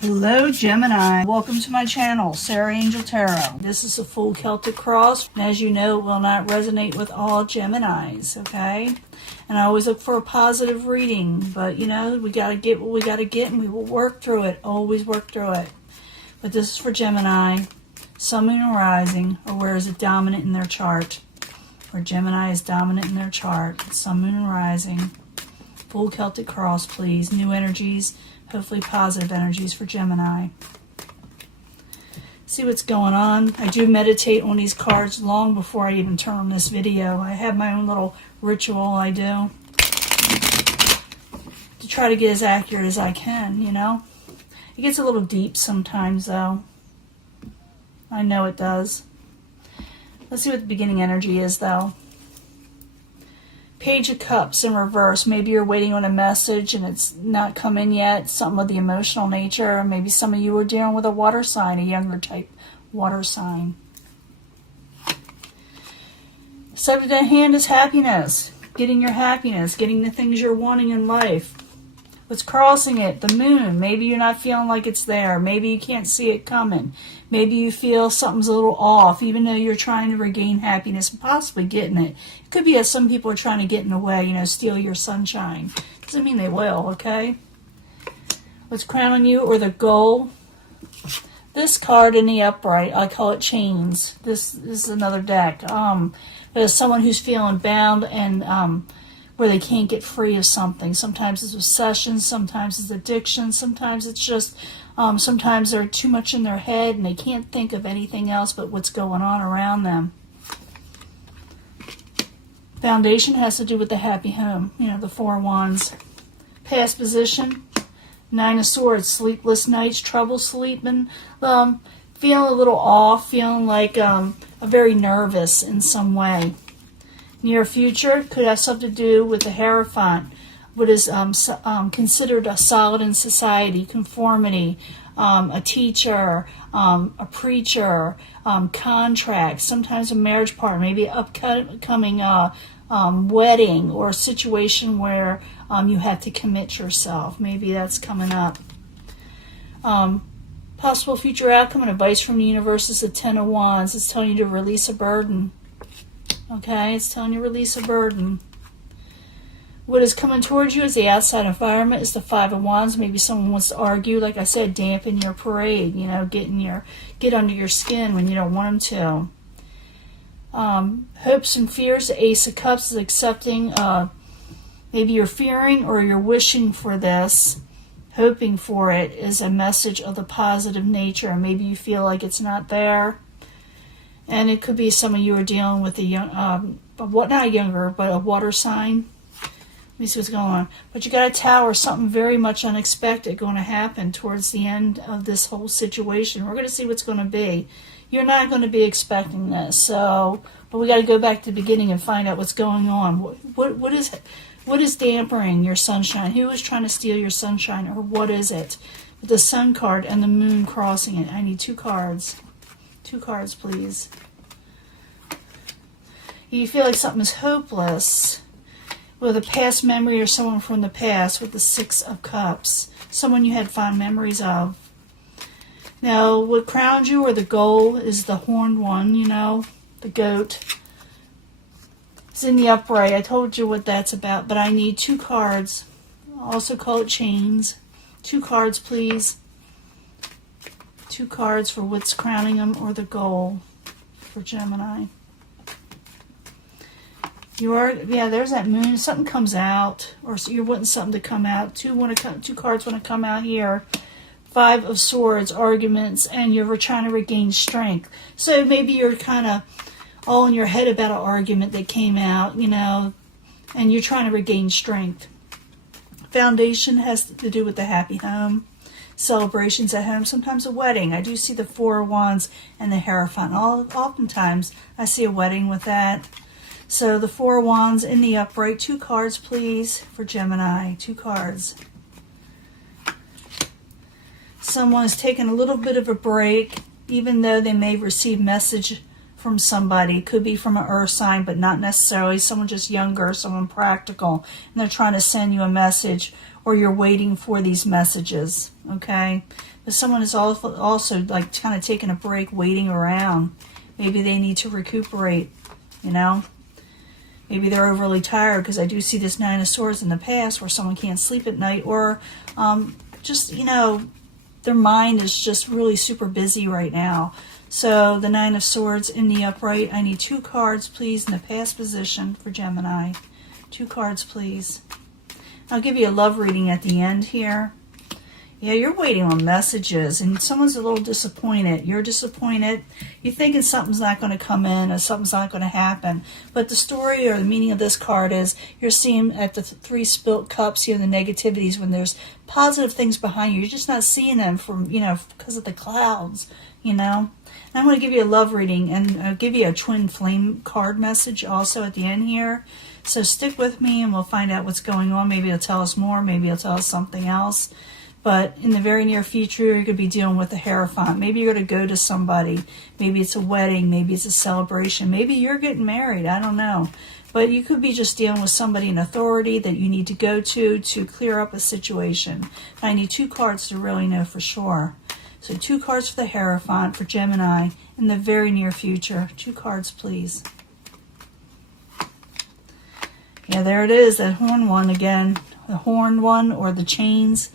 Hello Gemini, welcome to my channel, Sarah Angel Tarot. This is a full Celtic cross, and as you know, it will not resonate with all Geminis, okay? And I always look for a positive reading, but you know, we gotta get what we gotta get, and we will work through it, always work through it. But this is for Gemini, Sun, Moon, and Rising, or where is it dominant in their chart? Where Gemini is dominant in their chart, Sun, Moon, and Rising. Full Celtic cross, please. New energies, hopefully positive energies for Gemini. See what's going on. I do meditate on these cards long before I even turn on this video. I have my own little ritual I do to try to get as accurate as I can, you know. It gets a little deep sometimes, though. I know it does. Let's see what the beginning energy is, though. Page of Cups in reverse. Maybe you're waiting on a message and it's not come in yet. Something of the emotional nature. Or maybe some of you are dealing with a water sign, a younger type water sign. Subject at hand is happiness. Getting your happiness. Getting the things you're wanting in life. What's crossing it? The moon. Maybe you're not feeling like it's there. Maybe you can't see it coming. Maybe you feel something's a little off, even though you're trying to regain happiness and possibly getting it. It could be that some people are trying to get in the way, you know, steal your sunshine. Doesn't mean they will, okay? What's crowning you or the goal? This card in the upright, I call it chains. This is another deck. There's someone who's feeling bound and where they can't get free of something. Sometimes it's obsession, sometimes it's addiction, sometimes it's just, sometimes they're too much in their head and they can't think of anything else but what's going on around them. Foundation has to do with the happy home, you know, the Four of Wands. Past position, Nine of Swords, sleepless nights, trouble sleeping, feeling a little off, feeling like very nervous in some way. Near future could have something to do with the Hierophant, what is considered a solid in society, conformity, a teacher, a preacher, contracts, sometimes a marriage partner, maybe upcoming wedding or a situation where you have to commit yourself. Maybe that's coming up. Possible future outcome and advice from the universe is the Ten of Wands. It's telling you to release a burden. Okay, it's telling you release a burden. What is coming towards you is the outside environment, is the Five of Wands. Maybe someone wants to argue, like I said, dampen your parade, you know, get under your skin when you don't want them to. Hopes and fears, the Ace of Cups is accepting, maybe you're fearing or you're wishing for this, hoping for it, is a message of the positive nature. Maybe you feel like it's not there. And it could be some of you are dealing with a young, not a younger, but a water sign. Let me see what's going on. But you got a Tower, something very much unexpected going to happen towards the end of this whole situation. We're going to see what's going to be. You're not going to be expecting this, so, but we got to go back to the beginning and find out what's going on. What is dampering your sunshine? Who is trying to steal your sunshine, or what is it? With the Sun card and the Moon crossing it. I need two cards. Two cards, please. You feel like something is hopeless with a past memory or someone from the past with the Six of Cups. Someone you had fond memories of. Now, what crowned you or the goal is the horned one, you know, the goat. It's in the upright. I told you what that's about, but I need two cards. I'll also call it chains. Two cards, please. Two cards for what's crowning them or the goal for Gemini. There's that moon. Something comes out, or you're wanting something to come out. Two cards want to come out here. Five of Swords, arguments, and you're trying to regain strength. So maybe you're kind of all in your head about an argument that came out, you know, and you're trying to regain strength. Foundation has to do with the happy home. Celebrations at home, sometimes a wedding. I do see the Four of Wands and the Hierophant. Oftentimes I see a wedding with that. So the Four of Wands in the upright. Two cards, please, for Gemini. Two cards. Someone is taking a little bit of a break, even though they may receive message from somebody. It could be from an earth sign, but not necessarily. Someone just younger, someone practical, and they're trying to send you a message, or you're waiting for these messages, okay? But someone is also like kind of taking a break, waiting around. Maybe they need to recuperate, you know. Maybe they're overly tired, because I do see this Nine of Swords in the past where someone can't sleep at night, or just, you know, their mind is just really super busy right now. So the Nine of Swords in the upright, I need 2 cards, please, in the past position for Gemini. 2 cards, please. I'll give you a love reading at the end here. Yeah, you're waiting on messages, and someone's a little disappointed. You're disappointed. You're thinking something's not going to come in, or something's not going to happen. But the story or the meaning of this card is you're seeing at the 3 spilt cups here, the negativities, when there's positive things behind you. You're just not seeing them from, you know, because of the clouds, you know. And I'm going to give you a love reading, and I'll give you a twin flame card message also at the end here. So stick with me, and we'll find out what's going on. Maybe it'll tell us more. Maybe it'll tell us something else. But in the very near future, you're going to be dealing with the Hierophant. Maybe you're going to go to somebody. Maybe it's a wedding. Maybe it's a celebration. Maybe you're getting married. I don't know. But you could be just dealing with somebody in authority that you need to go to clear up a situation. I need 2 cards to really know for sure. So 2 cards for the Hierophant for Gemini in the very near future. 2 cards, please. Yeah, there it is, that horn one again. The horn one, or the chains.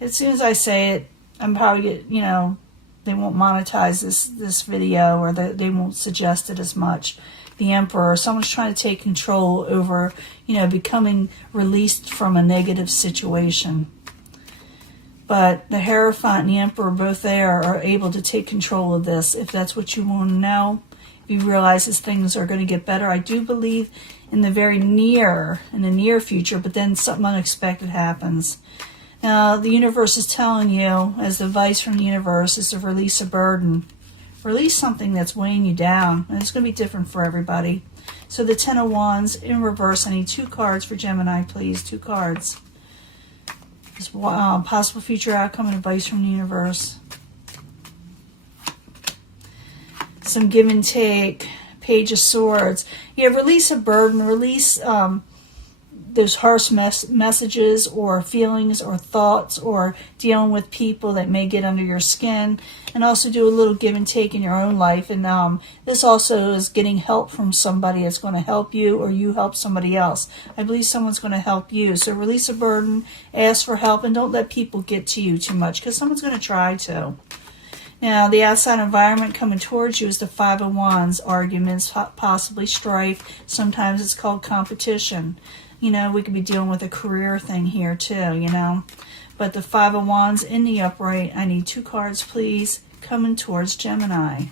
As soon as I say it, I'm probably, you know, they won't monetize this video, or they won't suggest it as much. The Emperor, someone's trying to take control over, you know, becoming released from a negative situation. But the Hierophant and the Emperor, both there, are able to take control of this, if that's what you want to know. If you realize as things are going to get better, I do believe in the near future, but then something unexpected happens. Now, the universe is telling you, as the advice from the universe, is to release a burden. Release something that's weighing you down. And it's going to be different for everybody. So the 10 of Wands in reverse. I need 2 cards for Gemini, please. 2 cards. This possible future outcome and advice from the universe. Some give and take. Page of Swords. Yeah, release a burden. Release those harsh messages or feelings or thoughts, or dealing with people that may get under your skin, and also do a little give and take in your own life. And this also is getting help from somebody that's going to help you, or you help somebody else. I believe someone's going to help you. So release a burden, ask for help, and don't let people get to you too much, because someone's going to try to. Now, the outside environment coming towards you is the 5 of Wands. Arguments, possibly strife. Sometimes it's called competition. You know, we could be dealing with a career thing here too, you know. But the 5 of Wands in the upright, I need 2 cards, please, coming towards Gemini.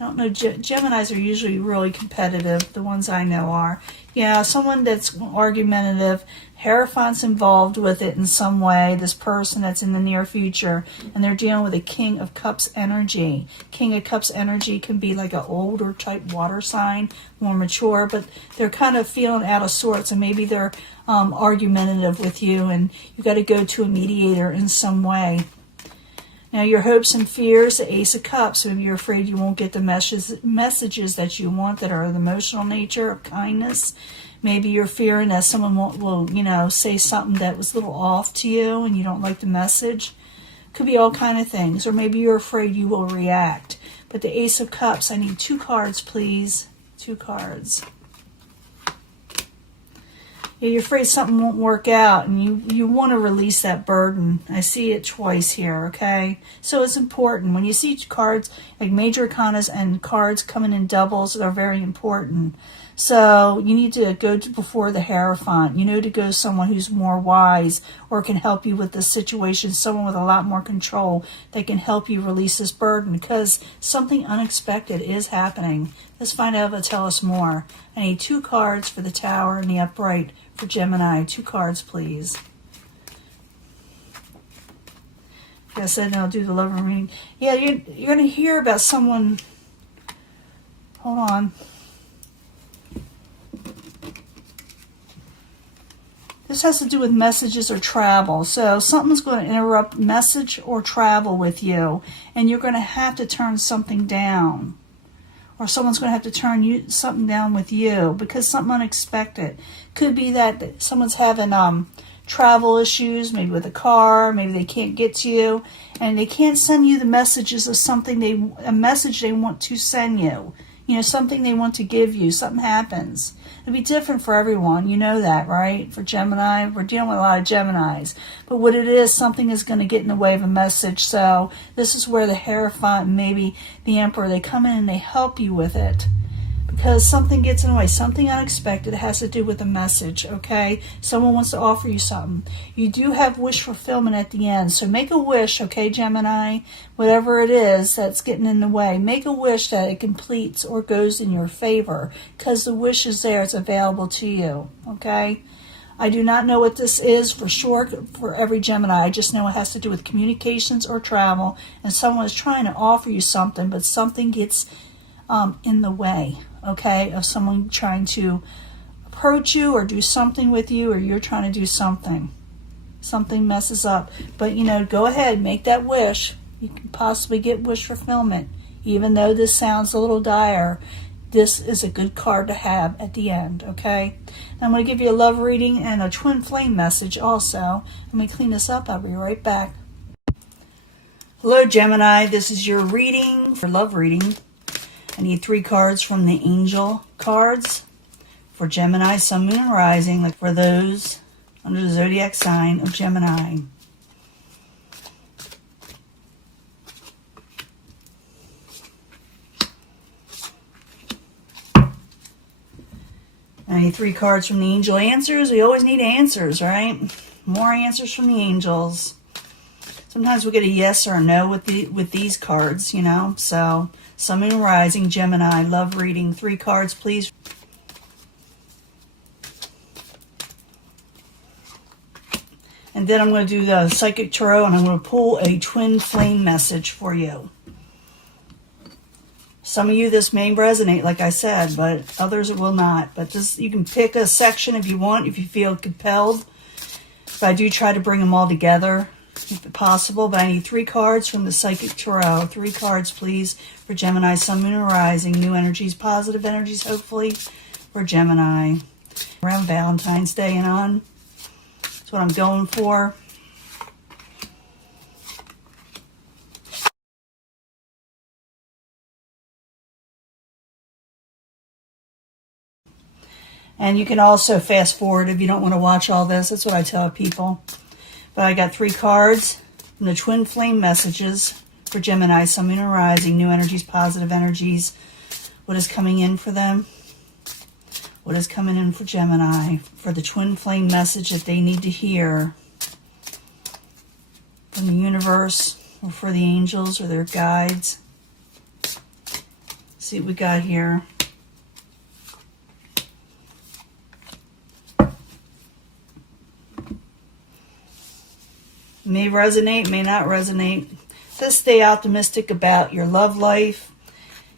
I don't know, Geminis are usually really competitive. The ones I know are. Yeah, someone that's argumentative. Hierophant's involved with it in some way, this person that's in the near future, and they're dealing with a King of Cups energy. King of Cups energy can be like an older type water sign, more mature, but they're kind of feeling out of sorts, and maybe they're argumentative with you, and you got to go to a mediator in some way. Now, your hopes and fears, the Ace of Cups. Maybe you're afraid you won't get the messages that you want, that are of the emotional nature, of kindness. Maybe you're fearing that someone will, you know, say something that was a little off to you and you don't like the message. Could be all kind of things. Or maybe you're afraid you will react. But the Ace of Cups, I need 2 cards, please. 2 cards. Yeah, you're afraid something won't work out, and you want to release that burden. I see it twice here, okay? So it's important. When you see cards like major arcanas and cards coming in doubles, they're very important. So you need to go before the Hierophant. You know, to go to someone who's more wise or can help you with this situation, someone with a lot more control that can help you release this burden, because something unexpected is happening. Let's find out if it'll tell us more. I need 2 cards for the Tower and the upright for Gemini. 2 cards, please. Like I said, I'll do the love reading. Yeah, you're going to hear about someone. Hold on. This has to do with messages or travel. So something's going to interrupt message or travel with you, and you're going to have to turn something down. Or someone's going to have to turn something down with you because something unexpected. Could be that someone's having travel issues, maybe with a car, maybe they can't get to you, and they can't send you the messages of a message they want to send you. You know, something they want to give you, something happens. It'll be different for everyone. You know that, right? For Gemini, we're dealing with a lot of Geminis. But what it is, something is going to get in the way of a message. So this is where the Hierophant and maybe the Emperor, they come in and they help you with it. Because something gets in the way, something unexpected has to do with a message, okay? Someone wants to offer you something. You do have wish fulfillment at the end. So make a wish, okay, Gemini? Whatever it is that's getting in the way, make a wish that it completes or goes in your favor. Because the wish is there, it's available to you, okay? I do not know what this is for sure for every Gemini. I just know it has to do with communications or travel. And someone is trying to offer you something, but something gets in the way, okay, of someone trying to approach you or do something with you, or you're trying to do something. Something messes up. But, you know, go ahead, make that wish. You can possibly get wish fulfillment. Even though this sounds a little dire, this is a good card to have at the end, okay? Now I'm going to give you a love reading and a twin flame message also. I'm going to clean this up. I'll be right back. Hello, Gemini. This is your reading, for love reading. I need 3 cards from the angel cards for Gemini, Sun, Moon, and Rising, like for those under the zodiac sign of Gemini. I need 3 cards from the angel answers. We always need answers, right? More answers from the angels. Sometimes we get a yes or a no with these cards, you know, so... Sun, Moon, Rising, Gemini, love reading. 3 cards, please. And then I'm going to do the Psychic Tarot, and I'm going to pull a twin flame message for you. Some of you, this may resonate, like I said, but others it will not. But this, you can pick a section if you want, if you feel compelled. But I do try to bring them all together, if possible. But I need 3 cards from the Psychic Tarot. 3 cards, please, for Gemini, Sun, Moon, and Rising. New energies, positive energies, hopefully, for Gemini. Around Valentine's Day and on. That's what I'm going for. And you can also fast forward if you don't want to watch all this. That's what I tell people. But I got 3 cards from the twin flame messages for Gemini, Sun, Moon, and Rising. New energies, positive energies. What is coming in for them? What is coming in for Gemini? For the twin flame message that they need to hear from the universe, or for the angels or their guides. Let's see what we got here. May resonate, may not resonate. Just stay optimistic about your love life,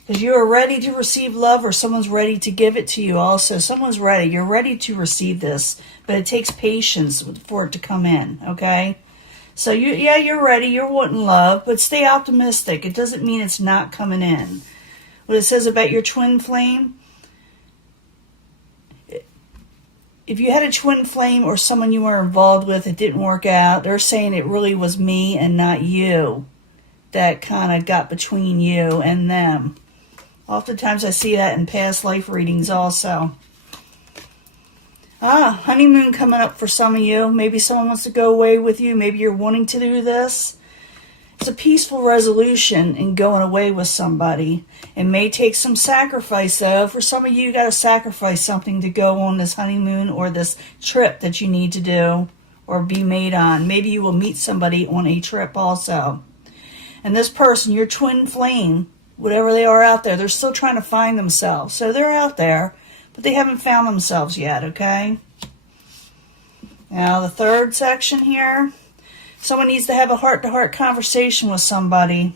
because you are ready to receive love, or someone's ready to give it to you also. Someone's ready. You're ready to receive this, but it takes patience for it to come in, okay? So, you're ready. You're wanting love, but stay optimistic. It doesn't mean it's not coming in. What it says about your twin flame, if you had a twin flame or someone you were involved with, it didn't work out, they're saying it really was me and not you that kind of got between you and them. Oftentimes I see that in past life readings also. Honeymoon coming up for some of you. Maybe someone wants to go away with you. Maybe you're wanting to do this. It's a peaceful resolution in going away with somebody. It may take some sacrifice, though. For some of you, you got to sacrifice something to go on this honeymoon or this trip that you need to do or be made on. Maybe you will meet somebody on a trip also. And this person, your twin flame, whatever they are out there, they're still trying to find themselves. So they're out there, but they haven't found themselves yet, okay? Now, the third section here. Someone needs to have a heart-to-heart conversation with somebody.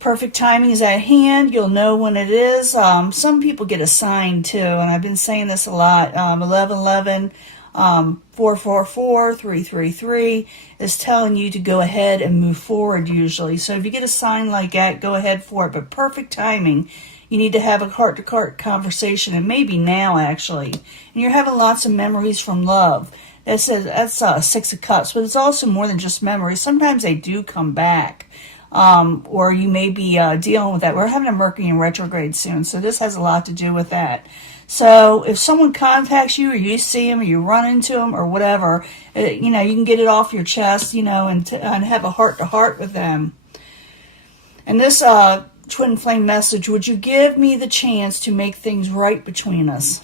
Perfect timing is at hand. You'll know when it is. Some people get a sign, too, and I've been saying this a lot. 1111, 444, 333 is telling you to go ahead and move forward usually. So if you get a sign like that, go ahead for it. But perfect timing. You need to have a heart-to-heart conversation, and maybe now, actually. And you're having lots of memories from love. It says that's 6 of Cups, but it's also more than just memories. Sometimes they do come back, or you may be dealing with that. We're having a Mercury in retrograde soon, so this has a lot to do with that. So if someone contacts you, or you see them, or you run into them, or whatever, you know, you can get it off your chest, you know, and have a heart-to-heart with them. And this twin flame message: would you give me the chance to make things right between us?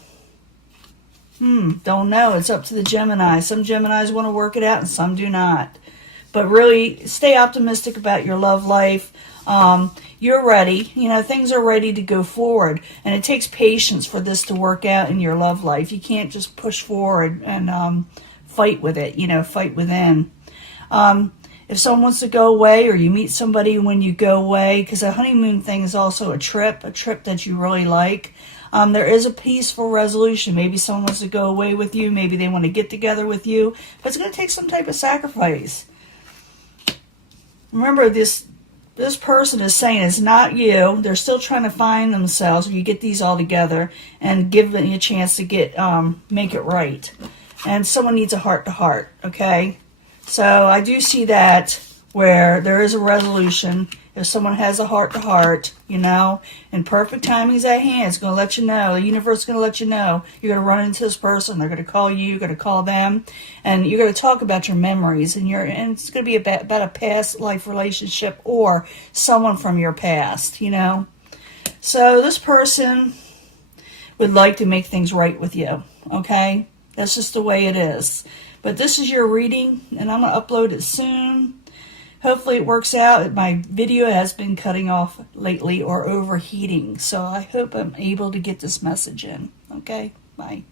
Don't know. It's up to the Gemini. Some Geminis want to work it out and some do not. But really, stay optimistic about your love life. You're ready. You know, things are ready to go forward. And it takes patience for this to work out in your love life. You can't just push forward and fight with it, you know, fight within. If someone wants to go away, or you meet somebody when you go away, because a honeymoon thing is also a trip that you really like. There is a peaceful resolution. Maybe someone wants to go away with you. Maybe they want to get together with you. But it's going to take some type of sacrifice. Remember, this person is saying it's not you. They're still trying to find themselves. You get these all together and give them a chance to get make it right. And someone needs a heart-to-heart, okay? So I do see that where there is a resolution. If someone has a heart-to-heart, you know, and perfect timing's at hand, it's going to let you know. The universe is going to let you know. You're going to run into this person. They're going to call you. You're going to call them. And you're going to talk about your memories. And it's going to be about a past life relationship or someone from your past, you know. So this person would like to make things right with you, okay? That's just the way it is. But this is your reading, and I'm going to upload it soon. Hopefully it works out. My video has been cutting off lately or overheating. So I hope I'm able to get this message in. Okay? Bye.